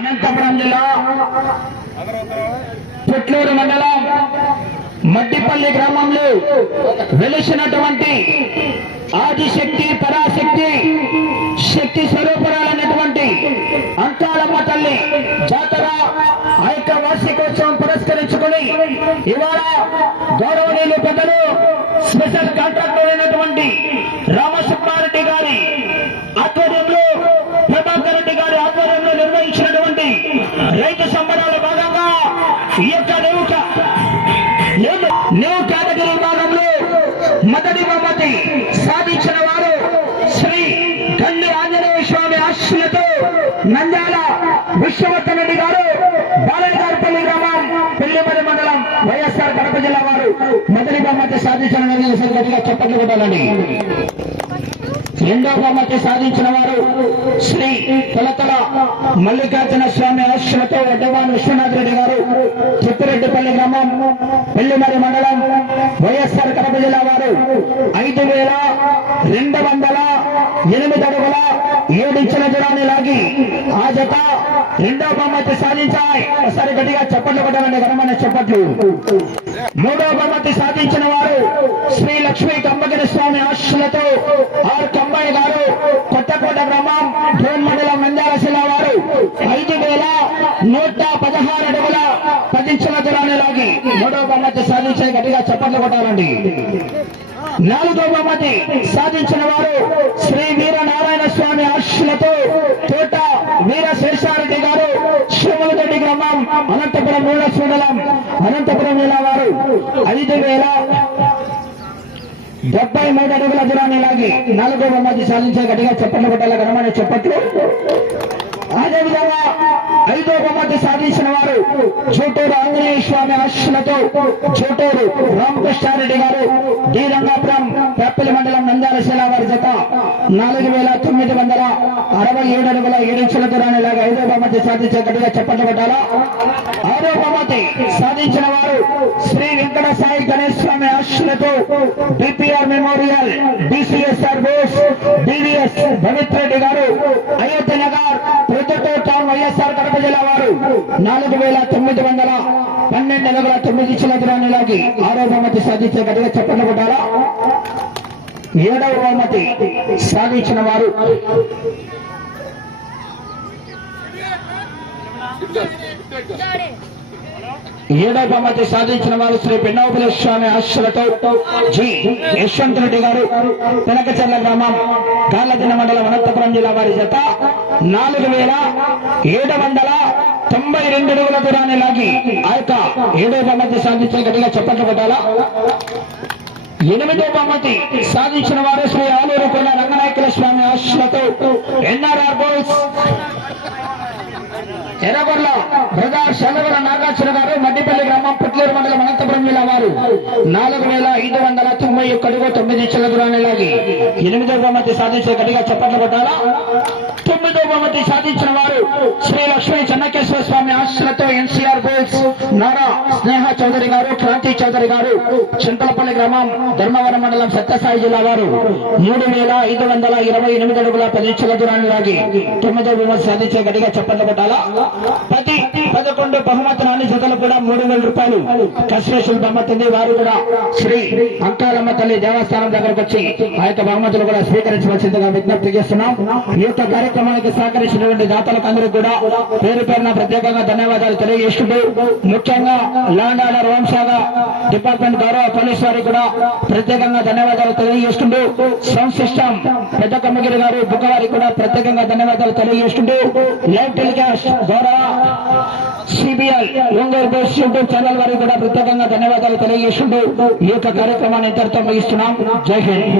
అనంతపురం జిల్లా పుట్లూరు మండలం మట్టిపల్లి గ్రామంలో వెలిసినటువంటి ఆదిశక్తి పరాశక్తి శక్తి స్వరూపురాలైనటువంటి అంకాలమ్మ తల్లి జాతర ఆ యొక్క వార్షికోత్సవం పురస్కరించుకొని ఇవాళ గౌరవనీయులు పెద్దలు స్పెషల్ కాంట్రాక్టర్ అయినటువంటి రైతు సంబరాల భాగంగా ఈ యొక్క నీవు నేవు కేటగిరీ భాగంలో మొదటి బహుమతి సాధించిన వారు శ్రీ గండి ఆంజనేయ స్వామి ఆశ్రయతో నంద్యాల విశ్వవర్ధన్ రెడ్డి గారు బాలనగారిపల్లి గ్రామం పెళ్ళిమరి మండలం వైఎస్ఆర్ కడప జిల్లా వారు. మొదటి బహుమతి సాధించిన వారిని ఒకసారి గట్టిగా చెప్పట్లు రెండో బహుమతి సాధించిన వారు శ్రీ కొలతల మల్లికార్జున స్వామి ఆశ్రమతో వడ్డవాన్ విశ్వనాథ్ రెడ్డి గారు చిత్తిరెడ్డిపల్లి గ్రామం పెళ్ళిమరి మండలం వైఎస్ఆర్ కడప జిల్లా వారు. ఐదు వేల రెండు వందల ఎనిమిది అడుగుల ఏడించిన దూరాన్ని లాగి ఆ జత రెండో బహుమతి సాధించాయి. ఒకసారి గట్టిగా చప్పట్లు కొట్టాలండి ఘనమైన చప్పట్లు. మూడో బహుమతి సాధించిన వారు శ్రీ లక్ష్మీ కంబగిరి స్వామి ఆశలతో నూట పదహారు అడుగుల పదించిన దూరాన్ని లాగి మూడవ బహుమతి సాధించే గట్టిగా చప్పట్లు కొట్టాలండి. నాలుగో బహుమతి సాధించిన వారు శ్రీ వీరనారాయణ స్వామి ఆశలతో తోట వీర శేషారెడ్డి గారు శివమలదొడ్డి గ్రామం అనంతపురం మూల మండలం అనంతపురం జిల్లా వారు ఐదు వేల డెబ్బై మూడు అడుగుల దూరాన్ని లాగి నాలుగో బహుమతి సాధించే గట్టిగా చెప్పట్లు కొట్టాలి ఘనమైన చెప్పట్లు. అదేవిధంగా ఐదో బహుమతి సాధించిన వారు చోటూరు ఆంజనేయ స్వామి ఆశలతో చోటూరు రామకృష్ణారెడ్డి గారు డి. రంగాపురం పేపల్లి మండలం నంద్యాల శిలా వారి జత నాలుగు వేల తొమ్మిది వందల అరవై ఏడు అడుగుల ఏడు ఇంచుల దూరాన్ని ఐదో బహుమతి సాధించే గట్టిగా చెప్పట్లు కొట్టాలా ఆరో బహుమతి సాధించిన వారు శ్రీ వెంకట సాయి గణేష్ స్వామి ఆశలతో DPR memorial DCSR Bose DVS Bhavith Reddy garu Ayodhya YSR వారు నాలుగు వేల తొమ్మిది వందల పన్నెండు అడుగుల తొమ్మిది ఇచ్చిన ఆరో బహుమతి సాధించే గట్టిగా చెప్పండి కొట్టాలా ఏడవ బహుమతి సాధించిన వారు. ఏడో బహుమతి సాధించిన వారు శ్రీ పిన్నోపల స్వామి ఆశలతో జి యశ్వంత్ రెడ్డి గారు పెనకచర్ల గ్రామం గార్లదిన మండలం అనంతపురం జిల్లా వారి జత. నాలుగు వేల ఏడు వందల తొంభై రెండు అడుగుల దూరాన్ని లాగి ఆ యొక్క ఏడో బహుమతి సాధించిన గట్టిగా చెప్పట్లు కొట్టాలా? ఎనిమిదో బహుమతి సాధించిన వారు శ్రీ ఆలూరు కొండ రంగనాయకుల స్వామి ఆశలతో ఎన్ఆర్ఆర్ బోల్స్. ఎర్రగొల్ల గ్రామం పుట్లూరు మండలం అనంతపురం జిల్లా వారు. నాలుగు వేల ఐదు వందల తొంభై ఒక్క తొమ్మిది ఇంచుల దూరాన్ని ఎనిమిదో బహుమతి సాధించే గట్టిగా చెప్పట్లు కొట్టాలా? తొమ్మిదో బహుమతి సాధించిన వారు శ్రీ లక్ష్మీ స్వామి ఆశలతో ఎన్సీఆర్ బోల్స్ నారా స్నేహ చౌదరి గారు క్రాంతి చౌదరి గారు చింతలపల్లి గ్రామం ధర్మవరం మండలం సత్యసాయి జిల్లా వారు. మూడు వేల ఐదు వందల ఇరవై ఎనిమిది అడుగుల పది దూరాన్ని లాగి తొమ్మిదో విమర్శ సాధించే గడిగా చెప్పండి కొట్టాలా? ప్రతి పదకొండు బహుమతులు జతలు కూడా మూడు వేల రూపాయలు కశ్మేశ్వర బహుమతింది. వారు కూడా శ్రీ అంకారమ్మ తల్లి దేవస్థానం దగ్గరకు వచ్చి ఆ యొక్క బహుమతులు కూడా స్వీకరించవలసిందిగా విజ్ఞప్తి చేస్తున్నాం. ఈ యొక్క కార్యక్రమానికి సహకరించినటువంటి దాతలకు అందరూ కూడా పేరు పేరున ప్రత్యేకంగా ధన్యవాదాలు తెలియజేస్తుంటూ ముఖ్యంగా ల్యాండ్ ఆర్డర్ హోంశాఖ డిపార్ట్మెంట్ గౌరవ పోలీస్ వారికి కూడా ప్రత్యేకంగా ధన్యవాదాలు తెలియజేస్తుంటూ సౌండ్ సిస్టమ్ పెద్ద కమ్మగిరి గారు బుక్కవారికి కూడా ప్రత్యేకంగా ధన్యవాదాలు తెలియజేస్తుంటూ లైవ్ టెలికాస్ట్ గౌరవ CBI Ongole Bose YouTube channel వారికి కూడా ప్రత్యేకంగా ధన్యవాదాలు తెలియజేస్తుంటూ ఈ యొక్క కార్యక్రమాన్ని ఇంతటితో ముగిస్తున్నాం. జై హింద్.